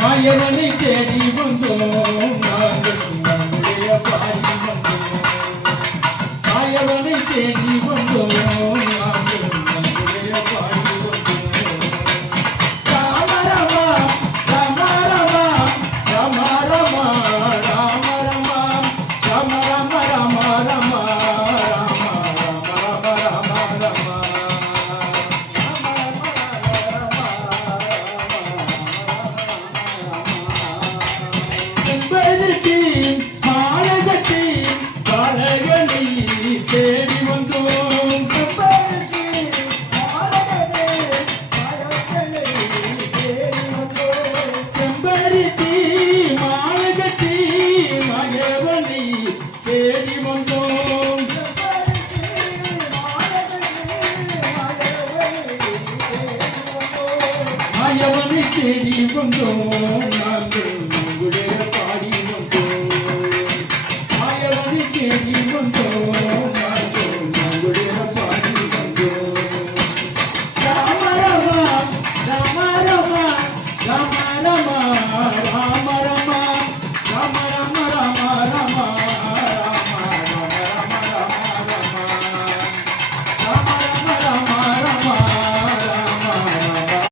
மாயவனை தேடி வந்தோம் நாங்கள் நம்முடைய பாடி வந்தோம் மாயவனை தேடி வந்தோம் நாங்கள் நம்முடைய பாடி வந்தோம் ராம ராமா ராம ராமா ராம ராமா ராம ராமா ராம ராம ராம ராம மாலகத்தி பாலகனை தேடி வந்தோம் செம்பருத்தி மாலகத்தி மகவனை தேடி வந்தோம் மாயவனை தேடி வந்தோம் நாங்கள்